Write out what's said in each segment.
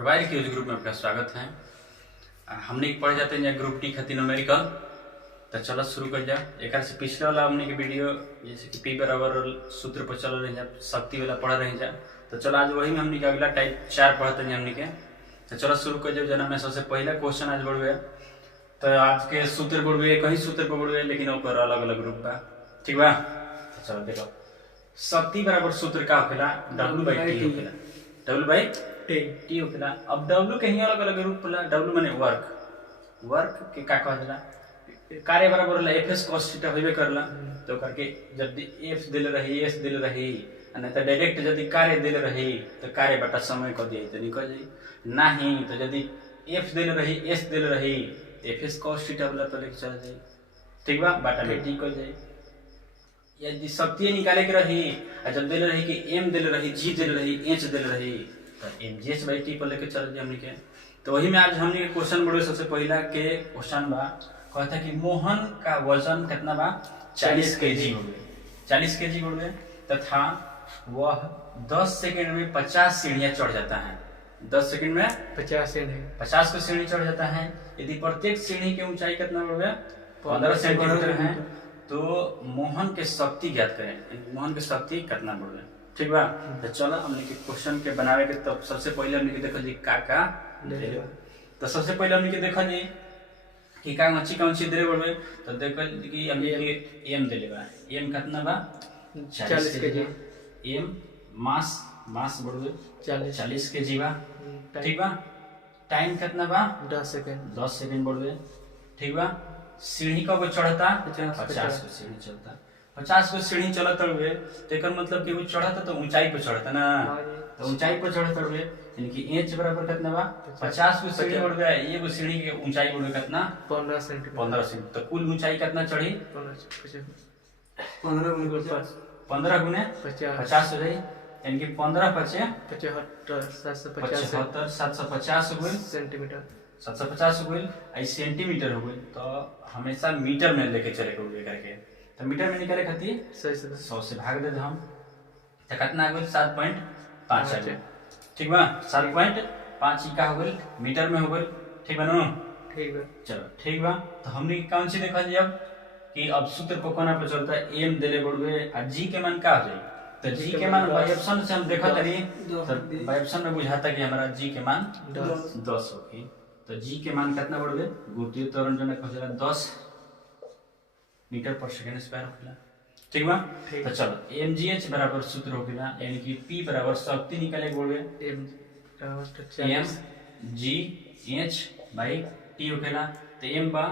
रवायर के ग्रुप में आपका स्वागत है। हमने पढ़ जाते हैं ग्रुप टी खातिर न्यूमेरिकल। तो चलो शुरू कर जा। एक से पिछले वाला हमने के वीडियो जैसे कि पी बराबर सूत्र पर चल रहे हैं, शक्ति वाला पढ़ रहे हैं। तो चलो आज वही में हमने के अगला टाइप 4 पढ़ते हैं हमने के। तो चलो शुरू कर जाओ। जना में सबसे पहला क्वेश्चन आज बढ़ गया। तो आज के सूत्र बढ़ गए, कहीं सूत्र पर बढ़ गए, लेकिन ऊपर अलग अलग रूप बा। ठीक बा। तो चलो देखो, शक्ति बराबर सूत्र का होखेला W/T होखेला। W/T होखेला। अब W के ही अलग अलग रूप होला। W माने वर्क के का कहला, कार्य बराबर होला Fs cos थीटा होबे करला। तो करके जब F दिल रही, S दिल रही, नहीं तो डायरेक्ट यदि कार्य दिल रही तो कार्य बटा समय कर दिए तो निकल जाई। नहीं तो यदि F दिल रही, S दिल रही, Fs cos थीटा वाला तो लेके चल जाई। ठीक बा, बटा में T कर जाई। यदि शक्ति निकाले के रही, जब दिल रही कि M दिल रही, G दिल रही, H दिल रही, तो mgh/T पर लेके चल जाए हमने के। तो वही में आज हमने के क्वेश्चन बढ़े। सबसे पहला के क्वेश्चन बा, कहता है कि मोहन का वजन कितना बा? 40 kg हो गए। 40 kg हो गए तथा वह 10 सेकंड में 50 सीढ़ियां चढ़ जाता है। 10 सेकंड में 50 को सीढ़ी चढ़ जाता है। यदि प्रत्येक सीढ़ी की ऊंचाई कितना बढ़ गया? 15 सेंटीमीटर है। तो मोहन के शक्ति ज्ञात करें। मोहन के शक्ति कितना बढ़ गया। ठीक बा। तो चलो हमने के क्वेश्चन के बनावे के। तब सबसे पहले हमने के देखल जी का तो सबसे पहले हमने के देखल जी कि का कौन सी दे बढ़े। तो देखल कि हमने के m देले बा। m कितना बा? 40 kg। m मास बढ़े 40 kg बा। ठीक बा। टाइम कितना बा? 10 सेकंड बढ़े। ठीक बा। सीढ़ी का चढ़ता 50 को सीढ़ी चलता। 50 को सीढ़ी चलता हुए तो एक मतलब कि वो चढ़ता तो ऊंचाई पे चढ़ता ना। तो ऊंचाई पे चढ़ता हुए यानी कि h बराबर कितना बा? 50 को सीढ़ी बढ़ गया। ये सीढ़ी की ऊंचाई बढ़ गया कितना? 15 सेंटीमीटर। तो कुल ऊंचाई कितना चढ़ी? 15 गुने 50 हो जाए। यानी कि 15 × 5 750 हो गई सेंटीमीटर। 750 हो गई। आई सेंटीमीटर हो गई। तो हमेशा मीटर में लेके चले करके। तो मीटर में निकाले खातिर 100 से भाग दे हम। तो कितना आ गई? 7.5 आ गई। ठीक बा। 7.5 का हो गई मीटर में हो गई। ठीक बा ना? ठीक बा। चलो ठीक बा। तो हमने कौन सी देखा जी अब कि अब सूत्र को कोना पे चलता है m देले बढ़वे और g के मान का हो जाए। तो g के मान बाय ऑप्शन से हम देखा तनी। तो बाय ऑप्शन में बुझाता कि हमारा g के मान 10 होगी। तो g के मान कितना बढ़वे? गुरुत्वीय त्वरण जनक हो जाला 10 मीटर पर सेकंड स्क्वायर होखेला। ठीक बा। तो चलो mgh बराबर सूत्र होखेला यानी कि p बराबर शक्ति निकाले बढ़वे mgh/t होखेला। तो m बा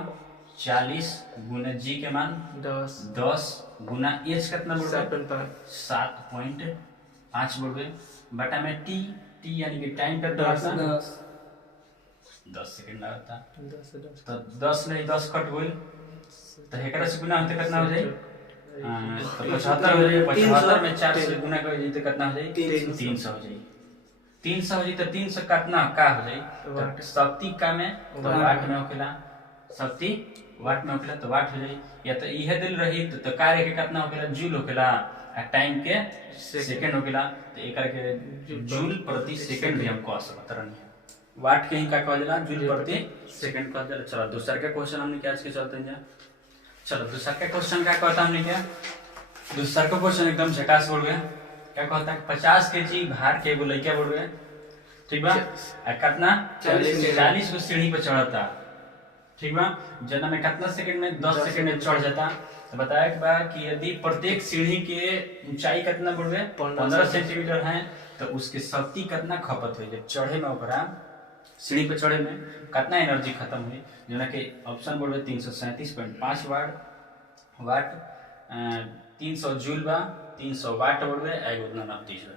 40 गुना g के मान 10 गुना h कितना बढ़वे? 7.5 बढ़वे बटा में t यानी कि टाइम का 10 सेकंड लगता। तो 10 नहीं 10 कट गई। तो एकरा से गुना होते कितना हो जाए? 75 हो जाए। 75 में 4 से गुना कर दीजिए कितना हो जाए? 300 हो जाए। 300 हो जाए। तो 300 कितना का हो जाए? तो शक्ति का में तो वाट में होखेला। शक्ति वाट में होखेला तो वाट हो जाए। या तो यह दिल रही तो कार्य के कितना होखेला? जूल होखेला। टाइम के सेकंड होखेला। तो एक के जूल प्रति सेकंड भी हम कह सकत रहनी। वाट के ही का कहल जाला? जूल प्रति सेकंड कहल जाला। चलो दूसरा का क्वेश्चन हमने क्या आज के चलते हैं। चलो दूसरा का क्वेश्चन क्या कहता हमने क्या? दूसरा का क्वेश्चन एकदम झकास बोल गया। क्या कहता है? 50 kg भार के एगो लड़का बोल गया। ठीक बा। कितना? 40 को सीढ़ी पे चढ़ता। ठीक बा। जना में कितना सेकंड में? 10 सेकंड में चढ़ जाता। तो बताया कि बा कि यदि प्रत्येक सीढ़ी के ऊंचाई कितना बढ़ गए? 15 सेंटीमीटर है। तो उसके शक्ति कितना खपत हुई जब चढ़े में? ओकरा सीढ़ी पे चढ़े में कितना एनर्जी खत्म हुई? जना के ऑप्शन बढ़ गए 337.5 वाट 300 जूल बा 300 वाट बढ़ गए एगो उतना 29 बा।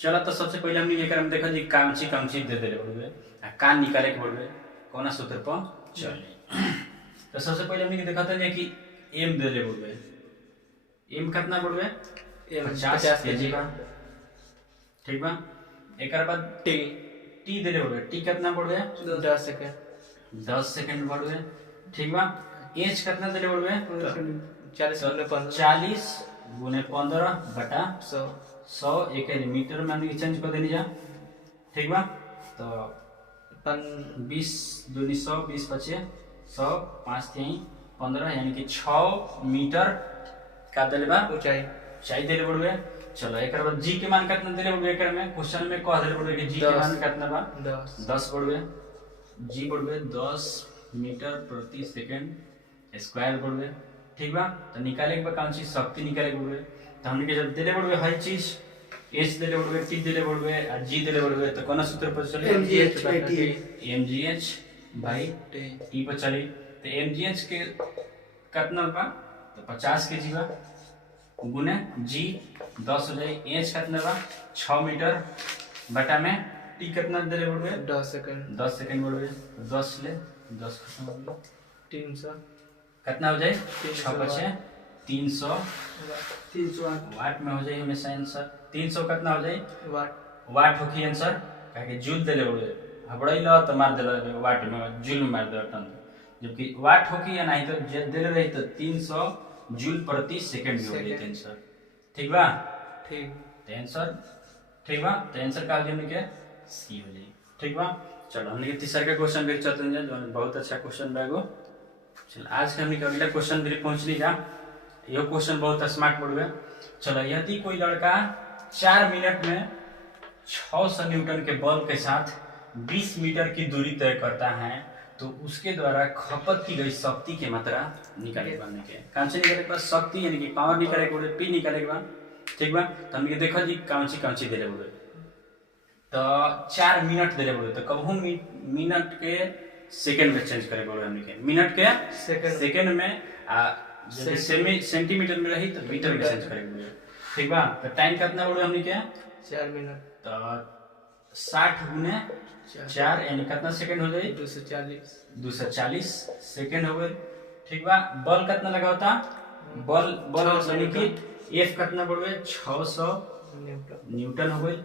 चलो तो सबसे पहले हमने ये करम देखा जी कामची दे देले बढ़ गए कान निकाले के बढ़ गए कोना सूत्र पर चले। तो सबसे पहले हमने देखा था कि m दे ले बढ़ गए। m कितना बढ़ गए? 50 kg बा। ठीक बा। एक बाद t दे ले बढ़ गए। t कितना बढ़ गया? 10 सेकंड बढ़ गए। ठीक बा। h कितना दे ले बढ़ गए? 40 गुने 15 बटा 100 एक मीटर में चेंज कर देनी जा। ठीक बा। तो 20 दूनी 100, 20 पचे 100, 5 3 15 यानी कि 6 मीटर का दिले बा ऊंचाई दिले बड़ुए। चलो एक बाद जी के मान कितना दिले बड़ुए, एकर में क्वेश्चन में कह दिले बड़ुए कि जी के मान कितना बा 10 बड़ुए। जी बड़ुए 10 मीटर प्रति सेकंड स्क्वायर बड़ुए। ठीक बा, तो निकाले के बा कौन चीज शक्ति निकाले के बड़ुए। तो हमने के जब दिले बड़ुए हर चीज एच दिले बड़ुए, टी दिले बड़ुए और जी दिले बड़ुए, तो कौन सूत्र पर चले mgh भाई टी पर चली। तो mgh के कितना बा, तो 50 के जी बा गुने जी 10 हो जाए। एच कितना बा 6 मीटर बटा में टी कितना दिले बड़ुए 10 सेकंड बड़ुए। 10 ले 10 खत्म हो गया 300 कितना हो जाए 6 पचे 300 वाट में हो जाए हमेशा आंसर। 300 कितना हो जाए वाट हो की आंसर, कहे कि जूल देले बड़े हबड़ई ल तो मार देले वाट में, जूल में मार दे टन, जबकि वाट हो की या नहीं तो जे देले रही तो 300 जूल प्रति सेकंड में हो जाए आंसर। ठीक बा, ठीक तो आंसर ठीक बा, तो आंसर का हमने के सी हो जाए। ठीक बा, चलो हमने के तीसरा का क्वेश्चन देख चलते हैं जो बहुत अच्छा क्वेश्चन बा। चल आज के हमने के अगला क्वेश्चन भी पहुंचली जा। यह क्वेश्चन बहुत स्मार्ट बोल गया। चलो यदि कोई लड़का 4 मिनट में 600 न्यूटन के बल के साथ 20 मीटर की दूरी तय करता है तो उसके द्वारा खपत की गई शक्ति की मात्रा निकाले बनने के कौन से निकाले के बाद शक्ति यानी कि पावर निकाले के पी निकाले के बाद। ठीक बा, तो हमने देखो जी कौन सी दे बोले तो 4 मिनट दे बोले तो कबहू मिनट के सेकंड में चेंज करे बोले हमने के मिनट के सेकंड में सेंटीमीटर में रही तो मीटर में चेंज करेंगे। ठीक बा, तो टाइम कितना बोले हमने क्या 4 मिनट, तो 60 गुने 4 यानी कितना सेकंड हो जाए 240 सेकंड हो गए। ठीक बा, बल कितना लगा होता बल यानी कि एफ कितना बोले 600 न्यूटन हो गई।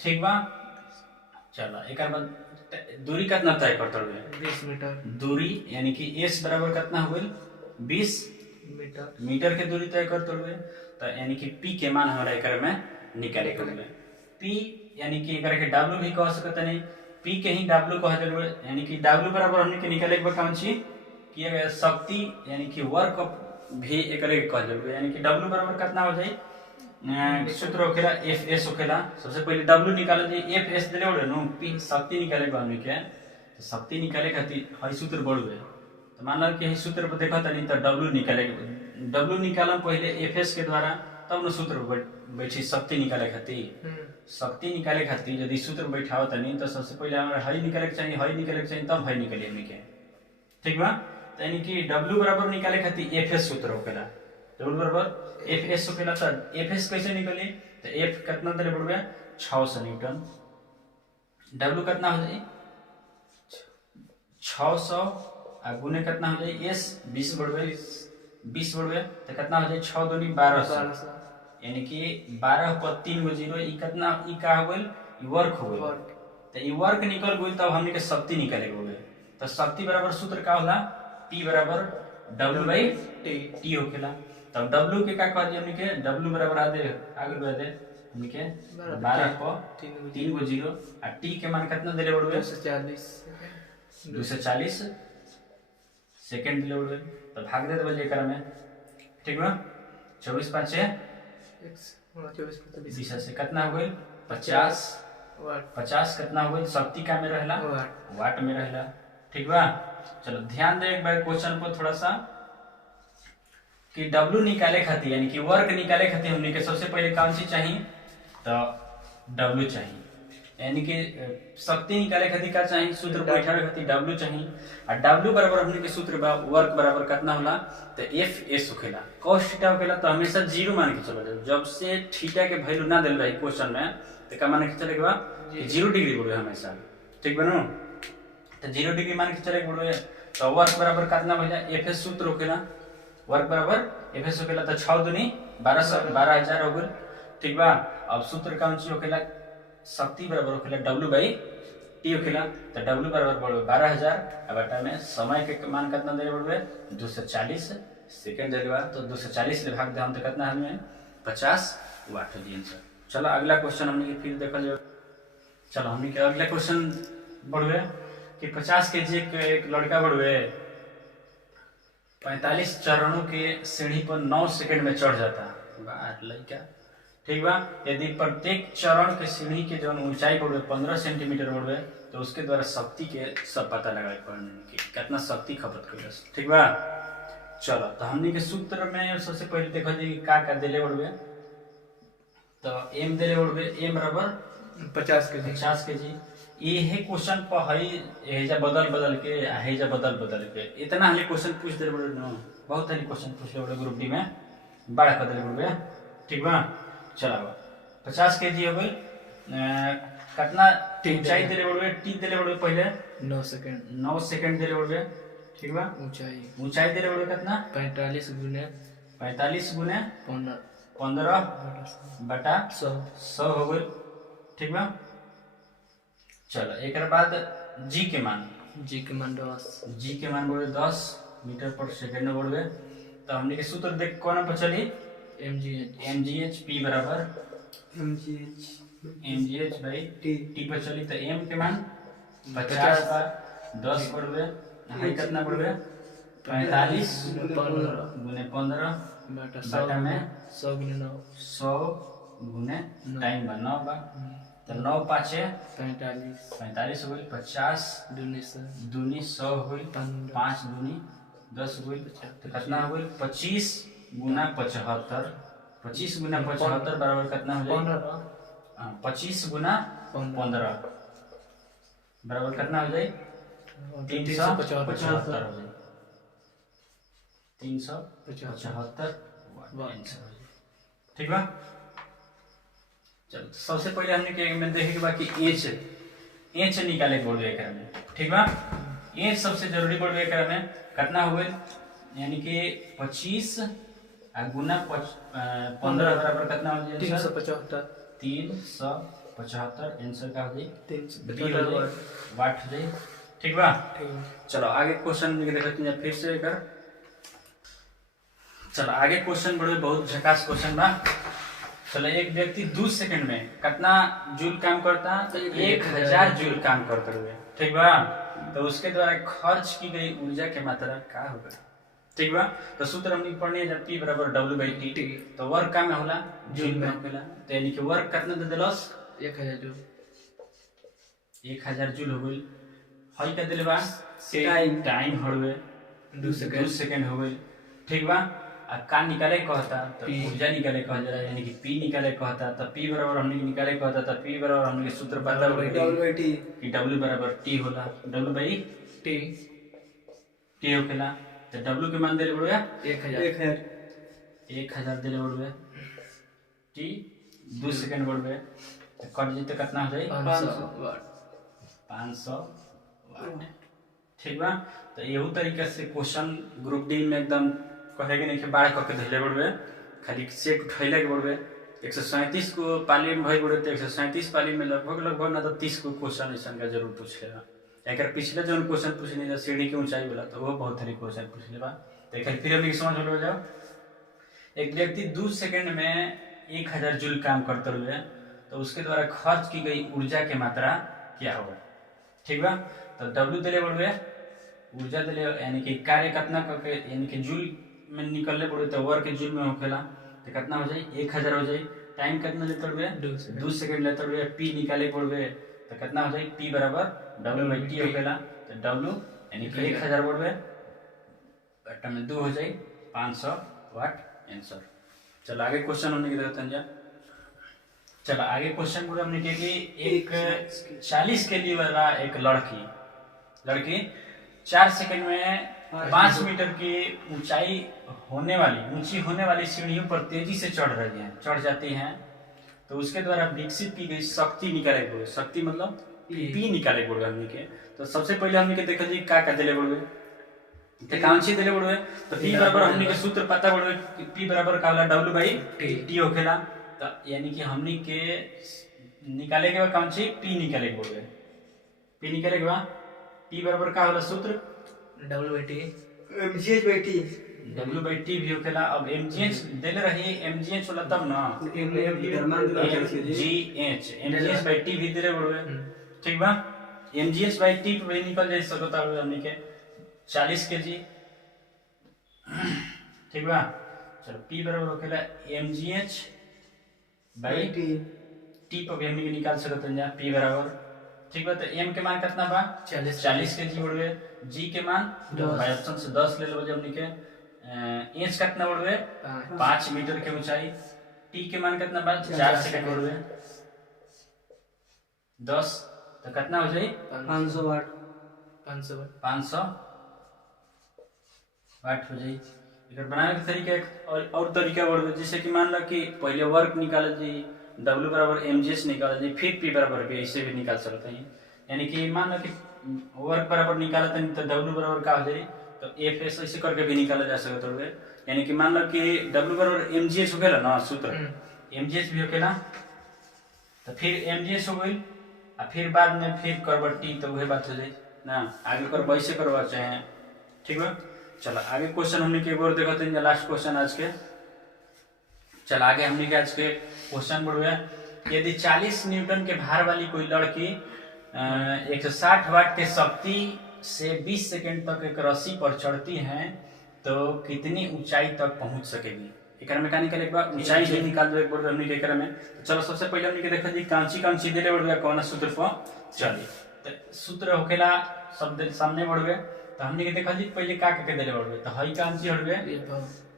ठीक बा, चलो एक बाद दूरी कितना तय करते हुए 20 मीटर दूरी यानी कि एस बराबर कितना हो गई 20 मीटर के दूरी तय करते हुए, तो यानी कि पी के मान हमारा एक में निकाले के हुए। पी यानी कि एक के डब्ल्यू भी कह सकते नहीं, पी के ही डब्ल्यू कह दे यानी कि डब्ल्यू बराबर हमने के निकाले के कौन सी कि शक्ति यानी कि वर्क भी एक कह दे यानी कि डब्ल्यू बराबर कितना हो जाए सूत्र होखेला एफ एस होखेला। सबसे पहले डब्ल्यू निकाले जी एफ एस दिले बड़े नो पी शक्ति निकाले के हमने के, तो शक्ति निकाले खातिर हई सूत्र बड़ुए। तो मान लो कि यही सूत्र पर देखा नहीं तो डब्ल्यू निकालम पहले एफ एस के द्वारा तब न सूत्र बैठी शक्ति निकाले खातिर। शक्ति निकाले खातिर यदि सूत्र बैठाओ तनी तो सबसे पहले हमारे हई निकाले के चाहिए तब हई निकाले हमने के। ठीक बा, तो यानी कि डब्ल्यू बराबर निकाले खातिर एफ एस सूत्र होखेला। डब्ल्यू बराबर एफ एस होखेला, तो एफ एस कैसे निकली तो एफ कितना दिले बड़ुए 600 न्यूटन। डब्ल्यू कितना हो जाए 600 गुने कितना हो जाए एस 20 बड़ुए तो कितना हो जाए 6 दूनी 1200 यानी कि 12 पर 3 गो जीरो कितना का हो गई वर्क हो गई। तो ये वर्क निकल गई तब हमने के शक्ति निकाले हो गए। तो शक्ति बराबर सूत्र का होला P बराबर W/T होखेला। तब W के का कह दिए हमने के W बराबर आगे बढ़ दे हमने के 12 को 3 गो जीरो और T के मान कितना दिले बड़ुए 240 सेकंड दिले बड़ुए। तो भाग दे देबे एकर में। ठीक बा, 24 5 20 से कितना हो गई 50 कितना हो गई शक्ति का में रहला वाट में रहला। ठीक बा, चलो ध्यान दे एक बार क्वेश्चन पर थोड़ा सा कि W निकाले खातिर यानी कि वर्क निकाले खातिर हमने के सबसे पहले कौन सी चाहिए तो W चाहिए यानी कि शक्ति निकाले खातिर का चाहिए सूत्र बैठावे खातिर W चाहिए। और W बराबर हमने के सूत्र बा वर्क बराबर कितना होला तो एफ एस होखेला। cos थीटा होखेला तो हमेशा जीरो मान के चलो जब से थीटा के वैल्यू ना देल रही क्वेश्चन में तो का मान के चले के बा 0 डिग्री बोले हमेशा। ठीक बनो, तो 0 डिग्री मान के चले बोले तो वर्क बराबर कितना भइला एफ एस सूत्र होखेला वर्क बराबर एफ एस होखेला तो 6 दूनी 12000 हो गइल। ठीक बा, अब सूत्र कौन सी होखेला शक्ति बराबर होखेला W/T होखेला। तो W बराबर 12000 बटा में समय के मान कितना दे बड़ुए 240 सेकंड दे बा तो 240 से भाग दे हम तो कितना हमें 50 वाट हो दिए आंसर। चलो अगला क्वेश्चन हमने फिर देखल जाए। चलो हमने के अगला क्वेश्चन बढ़ुए कि 50 केजी एक लड़का बढ़वे 45 चरणों के सीढ़ी पर 9 सेकंड में चढ़ जाता। वाह लड़का, ठीक बा। यदि प्रत्येक चरण के सीढ़ी के जो ऊंचाई बढ़े 15 सेंटीमीटर बढ़े तो उसके द्वारा शक्ति के सब पता लगा कि कितना शक्ति खपत कर, ठीक बा। चलो तो हमने के सूत्र में सबसे पहले देखो जी का दिले बढ़े, तो एम दिले बढ़े, एम बराबर 50 केजी। 50 केजी। ये क्वेश्चन पर हई हेजा बदल के हेजा बदल के इतना हले क्वेश्चन पूछ दे बड़े न, बहुत हले क्वेश्चन पूछ ले बड़े ग्रुप डी में बड़ा कर दे बड़े, ठीक बा। चला 50 केजी हो गई, कितना ऊंचाई दिले बड़े, टी दिले बड़े पहले 9 सेकंड। 9 सेकंड दिले बड़े, ठीक बा। ऊंचाई दिले बड़े कितना 45 गुने 45 गुने 15 बटा 100 हो गई, ठीक बा। चलो एक बाद जी के मान 10 बोले 10 मीटर पर सेकंड बोले, तो हमने के सूत्र देख कौन पर चली mgh p बराबर mgh भाई t पर चली, तो m के मान 50 का 10 बढ़वे, हाई कितना बढ़वे 45 गुने 15 बटा में 100 गुने टाइम बा 9 बा, तो 9 5 45 हो गई, 50 दूनी 100 हो गई, 5 दूनी 10 हो गई, तो कितना हो गई 25 गुना 75। 25 गुना 75 बराबर कितना हो जाए 25 गुना 15 बराबर कितना हो जाए 375 हो जाए 375, ठीक बा। चलो सबसे पहले हमने के में देखे के बाकी एच निकाले बोल गए एकरा में, ठीक बा। एच सबसे जरूरी बोल गए एकरा में कितना हो गए, यानी कि 25 गुना 15 बराबर कितना हो जाए 375 आंसर का हो जाए 300 वाट हो जाए, ठीक बा। चलो आगे क्वेश्चन देखते हैं फिर से कर। चलो आगे क्वेश्चन बड़े बहुत झकास क्वेश्चन बा। चलो एक व्यक्ति 2 सेकंड में कितना जूल काम करता, तो 1000 जूल काम करते हुए, ठीक बा। तो उसके द्वारा खर्च की गई ऊर्जा की मात्रा क्या होगा, ठीक बा। तो सूत्र हमने पढ़नी है जब P बराबर W/T, तो वर्क का में होला जूल में होला, तो यानी कि वर्क कितना दे देलस 1000 जूल 1000 जूल हो गई। हई का देले बा टाइम हड़वे 2 सेकंड हो गई, ठीक बा। आ का निकाले कहता तो ऊर्जा निकाले कह जरा, यानी कि P निकाले कहता तो P बराबर हमने निकाले कहता तो P बराबर हमने सूत्र पता W/T कि W बराबर T होला, W/T होखेला। तो W के मान देले बड़ुआ 1000 देले बड़ुआ, T 2 सेकंड बड़ुआ, तो कट जेते कितना हो जाए 500 वाट, ठीक बा। तो यही तरीके से क्वेश्चन ग्रुप डी में एकदम कहे कि नहीं कि बाढ़ करके धैले बढ़वे, खाली सेट उठैले के बढ़वे 137 को पाली में भई बढ़े, तो 137 पाली में लगभग ना तो 30 को क्वेश्चन ऐसा का जरूर पूछ लेगा। एक पिछले जो क्वेश्चन पूछने जा सीढ़ी की ऊंचाई वाला, तो वो बहुत सारे क्वेश्चन पूछ लेगा। तो एक फिर अभी समझ हो जाओ, एक व्यक्ति 2 सेकंड में 1000 जूल काम करते हुए, तो उसके द्वारा खर्च की गई ऊर्जा की मात्रा क्या होगा, ठीक बा। तो W दिले बढ़वे ऊर्जा दिले, यानी कि कार्य कितना करके, यानी कि जूल में निकलने पड़े, तो वर्क जूल में होखेला, तो कितना हो जाए 1000 हो जाए। टाइम कितना लेते हुए 2 सेकंड लेते हुए, P निकाले पड़वे, तो कितना हो जाए P बराबर W/T होखेला। तो W यानी कि 1000 बढ़वे बटा में 2 हो जाए 500 वाट आंसर। चलो आगे क्वेश्चन हमने के देखते हैं। चलो आगे क्वेश्चन पूरा हमने कि एक 40 केजी वाला एक लड़की 4 सेकंड में 5 मीटर की ऊंची होने वाली सीढ़ियों पर तेजी से चढ़ जाती हैं, तो उसके द्वारा विकसित की गई शक्ति निकाले पड़े, शक्ति मतलब P निकाले पड़े हमने के। तो सबसे पहले हमने के देखो जी का दिले पड़े, तो कांची दिले पड़े, तो P बराबर हमने के सूत्र पता पड़े, P बराबर का होला W/T होखेला। तो यानी कि हमने के निकाले के बाद कांची P निकाले के पड़े, P निकाले के बाद P बराबर का होला सूत्र W/T भी होखेला। अब mgh देले रही, mgh होला तब ना mgh/T भी देले बड़वे, ठीक बा। mgh बाई टी पे निकल जाए सकता है हमनी के 40 kg। ठीक बा, चलो p बराबर होखेला mgh बाई टी पे भी हमनी के निकाल सकते हैं p बराबर। ठीक बा, तो m के मान कितना बा 40 kg बढ़वे, g के मान भाई ऑप्शन से 10 ले लो हमनी के, h कितना बढ़वे 5 मीटर के ऊंचाई, t के मान कितना बा 4 सेकंड बढ़वे 10 तो कितना हो जाए 500 वाट 500 वाट हो जाए। इधर बनाने का तरीका एक और तरीका बढ़वे, जैसे कि मान लो कि पहले वर्क निकाल जी W बराबर mgh निकाल जी, फिर p बराबर भी ऐसे भी निकाल सकते हैं। यानी कि मान लो कि वर्क बराबर निकाला था तो W बराबर का हो जाए, तो fs ऐसे करके भी निकाला जा सकता है। यानी कि मान लो कि W बराबर mgh हो गया ना सूत्र, mgh भी होकेला तो फिर mgh हो गई और फिर बाद में फिर करब t, तो वही बात हो जाए ना, आगे कर वैसे करवा चाहे। ठीक है, चलो आगे क्वेश्चन हमने के एक और देखते हैं, लास्ट क्वेश्चन आज के। चल आगे हमने के आज के क्वेश्चन बढ़े, यदि 40 न्यूटन के भार वाली कोई लड़की 160 वाट के शक्ति से 20 सेकंड तक एक रस्सी पर चढ़ती है तो कितनी ऊंचाई तक पहुंच सकेगी। एकरा में कहानी एक बार ऊंचाई भी निकाल दो एक बार हमने के एकरा में। चलो सबसे पहले हमने के देखा जी कांची देले बढ़ गया कौन सूत्र पर चली, तो सूत्र होखेला शब्द सामने बढ़ गए, तो हमने के देखा जी पहले का के देले बढ़ गए, तो हई कांची हट गए,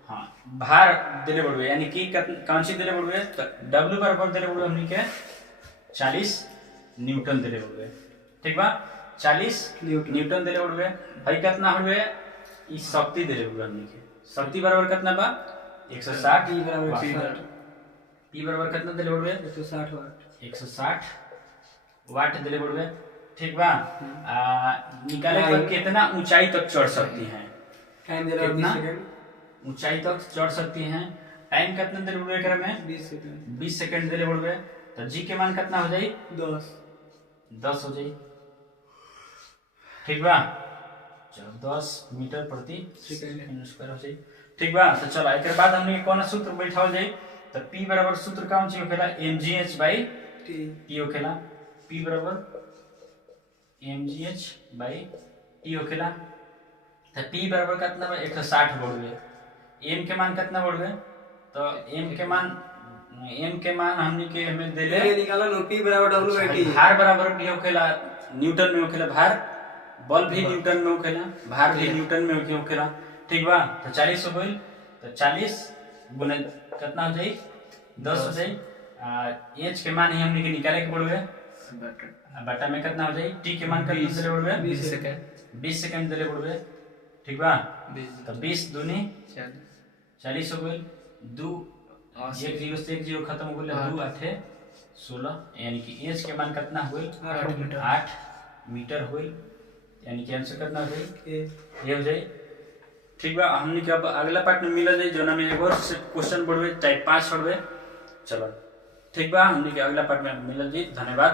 हाँ भार देले बढ़ गए, यानी कि कांची देले बढ़ गए, तो W बराबर देले बढ़ गए हमने के 40 न्यूटन देले बढ़ गए। ठीक बा, 40 न्यूटन देले बढ़ गए, भाई कितना हो गए इस शक्ति देले बढ़ गए हमने के, शक्ति बराबर कितना बा 160, p बराबर कितना देले बढ़ गए 160 वाट देले बढ़ गए। ठीक बा, निकाले पर कितना ऊंचाई तक चढ़ सकती हैं, कितना ऊंचाई तक चढ़ सकती हैं, टाइम कितना देले बढ़ गए में 20 सेकंड देले बढ़ गए, तो g के मान कितना हो जाए 10 हो जाए। ठीक बा, चलो 10 मीटर प्रति सेकंड स्क्वायर हो जाए। ठीक बा, तो चलो एक बाद हमने कौन सूत्र बैठाओ जाए, तो p बराबर सूत्र कौन सी होखेला mgh बाई t होखेला, p बराबर mgh बाई t होखेला, तो p बराबर कितना बा 160 बढ़ गए, m के मान कितना बढ़ गए, तो m के मान हमनी के हमें देले निकाला नो p बराबर w/t, भार बराबर भी होखेला न्यूटन में होखेला, भार बल भी न्यूटन में होखेला, भार भी न्यूटन में होखेला। ठीक बा, तो 40 हो गई, तो 40 गुने कितना हो जाए 10 हो जाए, h के मान ही हमने के निकाले के पड़े, बटा में कितना हो जाए, t के मान कितना देले पड़े 20 सेकंड देले पड़े। ठीक बा, तो 20 दूनी 40 हो गई, 2 एक 0 से 1 0 खत्म हो गई, 2 8 16, यानी कि h के मान कितना हो गई 8 मीटर हो गई, यानी कि आंसर कितना हो जाए ये हो जाए। ठीक बा, हमने के अब अगला पार्ट में मिला जाए जो ना में एक और क्वेश्चन बढ़वे टाइप 5 बढ़वे। चलो ठीक बा, हमने के अगला पार्ट में मिला जाए। धन्यवाद।